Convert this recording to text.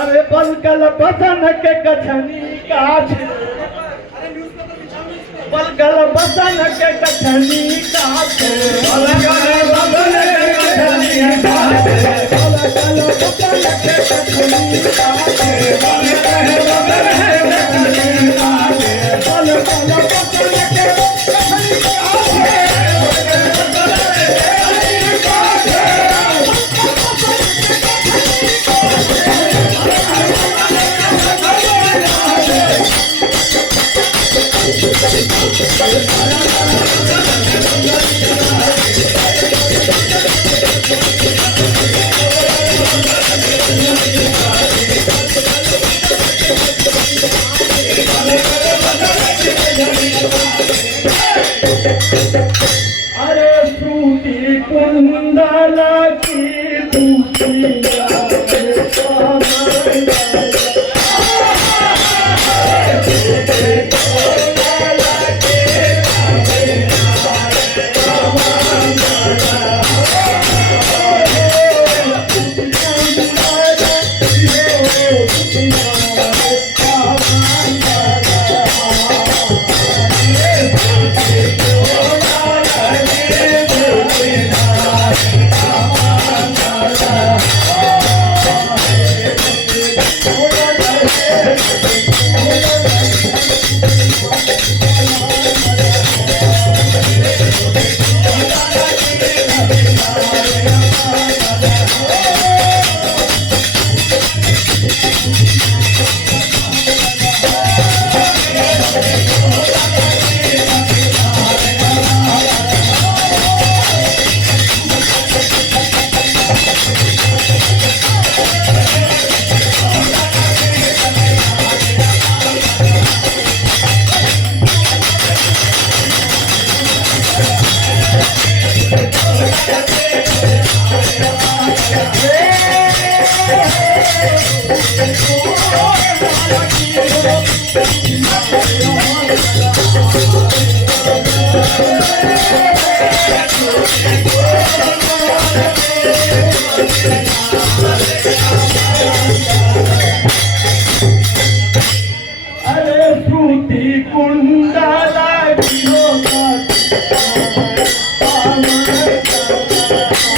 अरे पलकल बसन के कछनी काछ पलकल बसन के कछनी काछ पलकल बसन के कछनी काछ पलकल बसन के कछनी काछ पलकल बसन के कछनी काछ पलकल बसन के कछनी अरे सूती कुंडला की दूतिया